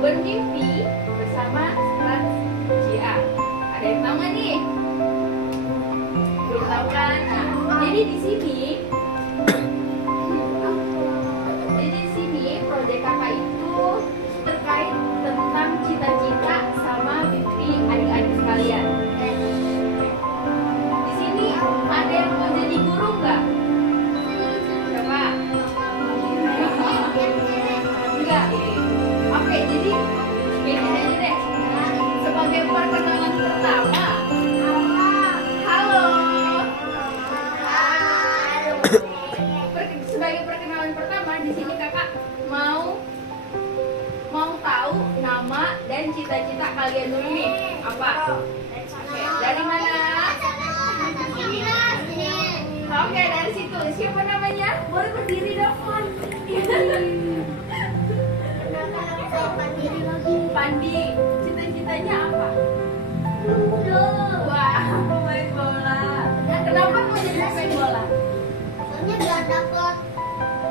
bermimpi bersama Trans JA. Ada yang tahu nggak nih? Belum tahu kan? Nah, jadi di sini proyek kakak itu terkait tentang cita-cita sama mimpi adik-adik sekalian. Di sini ada yang mau jadi guru nggak? Siapa? Enggak. Oke, jadi begini aja deh. Sebagai perkenalan pertama. Halo. Sebagai perkenalan pertama, di sini kakak mau tahu nama dan cita-cita kalian dulu nih. Apa? Oke, dari mana? Oke, dari situ. Siapa namanya? Boleh berdiri dong, Pandi. Cita-citanya apa? Wah, main bola. Kenapa mau jadi pemain bola? Soalnya biar dapat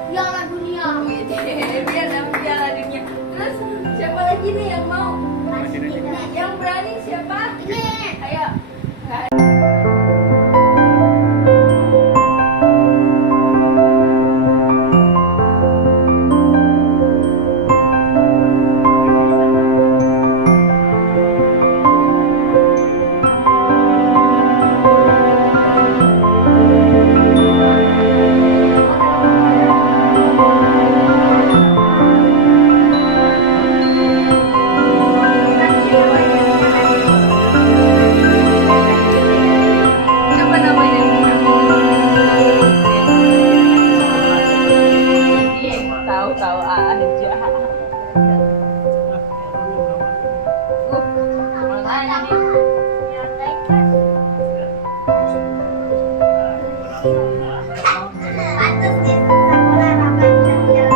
piala dunia. Biar dapat piala dunia. Terus siapa lagi nih yang mau? Yang berani siapa? Ini. Ayo. Siapa namanya? Tahu-tahu aja. Mana nih? Pantas nih sekolah rapat jalan-jalan.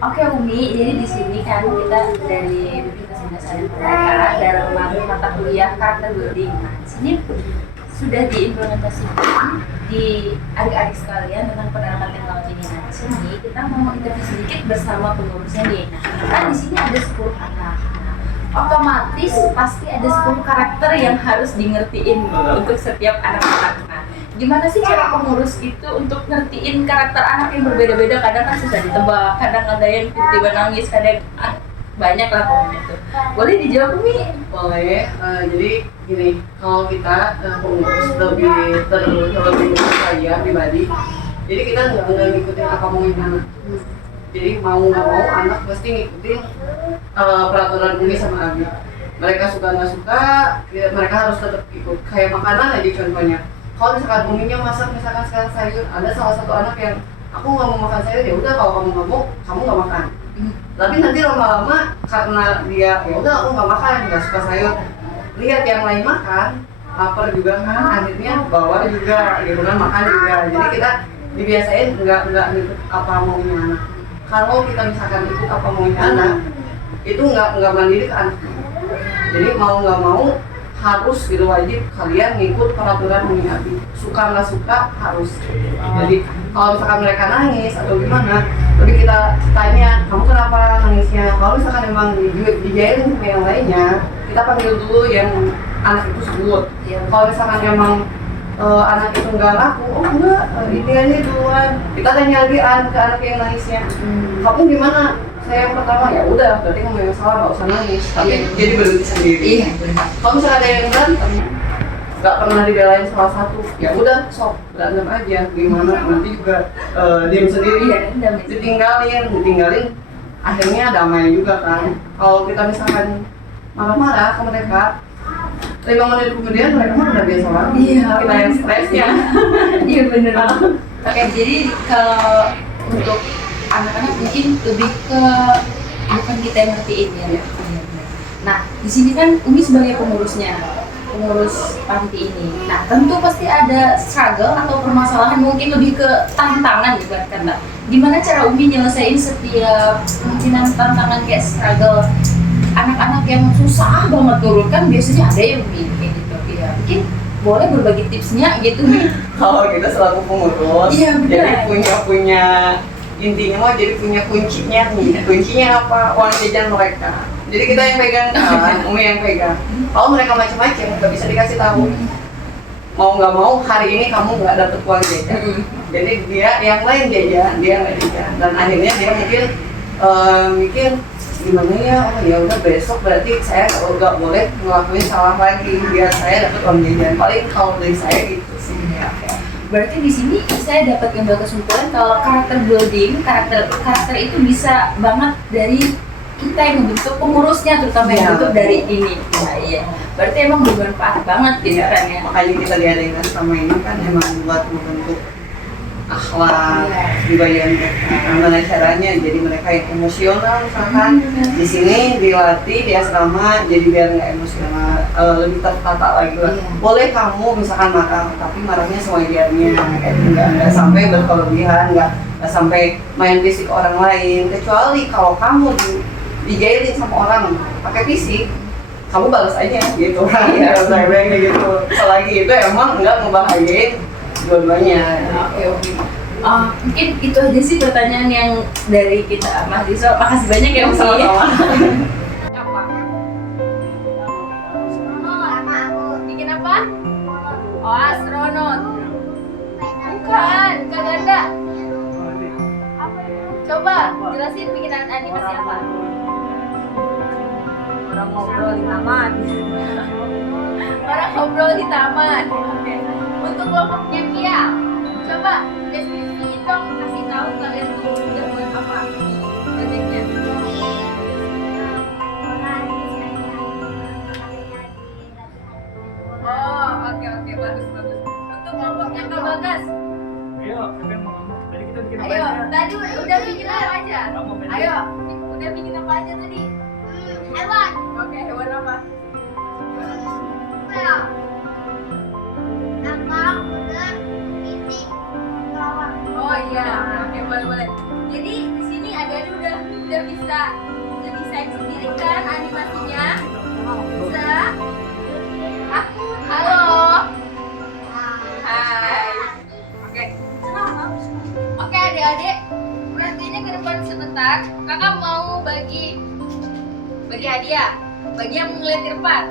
Oke Umi, jadi di sini kan kita dari Universitas Indonesia dalam mata kuliah karakter building. Nah, di sini sudah diimplementasikan di adik-adik sekalian tentang penerapan teknologi ini. Nah, di sini kita mau interview sedikit bersama pengurusnya nih. Nah, kan di sini ada 10 anak. Nah, otomatis pasti ada 10 karakter yang harus di-ngertiin untuk setiap anak-anak. Nah, gimana sih cara pengurus itu untuk ngertiin karakter anak yang berbeda-beda? Kadang kan susah ditebak, kadang ada yang tiba-tiba nangis, kadang banyak lah pokoknya tuh. Boleh dijawab Umi? Boleh. Jadi gini, kalau kita pengurus lebih saya pribadi, jadi kita nggak ngikutin apa maunya anak. Jadi mau nggak mau anak pasti ngikutin peraturan Umi sama Abi. Mereka suka nggak suka, ya, mereka harus tetap ikut. Kayak makanan aja contohnya. Kalau misalkan Uminya masak misalkan sekarang sayur, ada salah satu anak yang aku nggak mau makan sayur, ya udah kalau kamu nggak mau, kamu nggak makan. Tapi nanti lama-lama karena dia ya udah aku nggak makan, nggak suka sayur, lihat yang lain makan, lapar juga kan, akhirnya bawa juga, gitu kan, makan juga. Jadi kita dibiasain nggak ikut apa maunya anak. Kalau kita misalkan ikut apa maunya anak, itu nggak mandiri ke anak. Jadi mau nggak mau harus gitu, wajib kalian ngikut peraturan Umi Abi, suka nggak suka harus. Jadi kalau misalkan mereka nangis atau gimana, tapi kita tanya kamu kenapa nangisnya. Kalau misalkan emang dijailin sama yang lainnya, kita panggil dulu yang anak itu sebut. Kalau misalkan emang anak itu nggak laku, oh enggak, ini aja duluan. Kita tanya lagi ke anak yang nangisnya, kamu gimana? Saya yang pertama, ya udah, berarti kamu yang salah, nggak usah nangis. Tapi jadi berhenti sendiri. Iya, benar. Kalau misalnya ada yang berantem, nggak pernah dibelain salah satu, ya udah sok berantem aja. Gimana nanti juga diam sendiri, Iya, damai. ditinggalin, akhirnya damai juga kan. Kalau kita misalkan marah-marah ke mereka, 5 menit kemudian mereka mah udah biasa lagi. Iya. Kita yang stresnya. Iya bener. Oke, jadi kalau untuk anak-anak mungkin lebih ke bukan kita yang ngertiin ya. Iya. Nah, di sini kan Umi sebagai pengurusnya, pengurus panti ini. Nah, tentu pasti ada struggle atau permasalahan, mungkin lebih ke tantangan gitu kan. Gimana cara Umi nyelesain setiap kemungkinan tantangan kayak struggle anak-anak yang susah banget turun, kan biasanya ada yang Umi kayak gitu. Ya, mungkin boleh berbagi tipsnya gitu nih. Kalau kita selaku pengurus, Iya, benar. jadi punya intinya mah jadi punya kuncinya nih. Kuncinya apa? Uang jajan mereka. Jadi kita yang pegang kan, Umi yang pegang. Kalau mereka macam-macam nggak bisa dikasih tahu. Mau nggak mau hari ini kamu nggak dapet uang jajan. Jadi dia yang lain jajan, dia nggak jajan. Dan akhirnya dia mungkin mikir gimana ya, oh ya udah besok berarti saya nggak boleh ngelakuin salah lagi biar saya dapat uang jajan. Paling kalau dari saya gitu sih. Berarti di sini saya dapat gambar kesimpulan kalau karakter building, karakter itu bisa banget dari kita yang membentuk pengurusnya, terutama yang Iya. membentuk dari ini. Nah, iya. Berarti emang bermanfaat banget gitu kan ya. Makanya kita diadakan sama ini kan emang buat membentuk akhlak, Iya. budaya mereka. Gimana caranya jadi mereka yang emosional misalkan di sini dilatih di asrama jadi biar nggak emosional, lebih tertata lagi lah. Iya. Boleh kamu misalkan marah, tapi marahnya sewajarnya, nggak sampai berkelebihan, nggak sampai main fisik orang lain. Kecuali kalau kamu dijailin sama orang pakai fisik, kamu balas aja gitu kan. Iya. Saya bilang kayak gitu. Selagi itu emang nggak ngebahayain dua-duanya. Oke. Mungkin itu aja sih pertanyaan yang dari kita mahasiswa. Makasih banyak ya Umi. Sama-sama. Apa? Sama aku. Bikin apa? Oh, astronot. Bukan, kagak ada. Coba jelasin bikinan animasi apa? Orang ngobrol di taman. Orang ngobrol di taman. Oke. Untuk kelompoknya Kia, coba deskripsiin dong, kasih tahu kalian tuh udah buat apa proyeknya. Oh, oke, bagus. Untuk kelompoknya Kak Bagas, Ayo, siapa yang mau ngomong? Tadi kita bikin apa ayo, aja? tadi udah bikin apa aja? Kamu pilih. Ayo, udah bikin apa aja tadi? Hewan. Oke, hewan apa? Bel. Apa? Ular. Kepiting. Kelawar. Oh iya, oke, boleh. Jadi di sini adik-adik udah bisa ngedesain sendiri kan animasinya? Bisa? Aku, halo. Hai. Oke. Oke adik-adik, perhatiannya ke depan sebentar. Kakak mau bagi hadiah. Bagi yang mau ngeliat ke depan.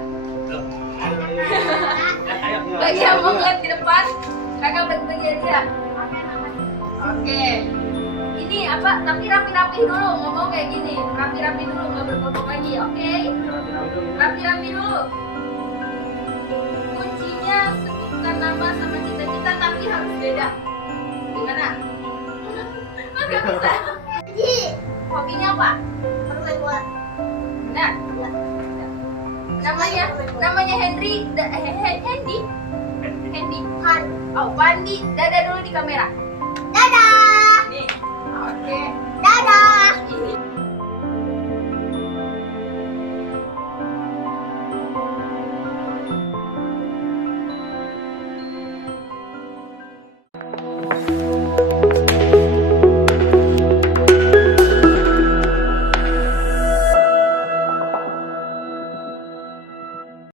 Bagi yang mau ngeliat ke depan, kakak bagi hadiah. Oke. Ini apa? Tapi rapi-rapi dulu, ngomong kayak gini. Rapi-rapi dulu, nggak berbohong lagi, oke? Rapi-rapi dulu. Kuncinya sebutkan nama sama cita-cita, tapi harus beda. Gimana? Nggak bisa. Jadi, Hobinya apa? bermain bola. Benar. Namanya Henry. Hendy. Han. Oh, Pandi. Dadah dulu di kamera. Dadah. Nih. Oke. Dadah. Ini.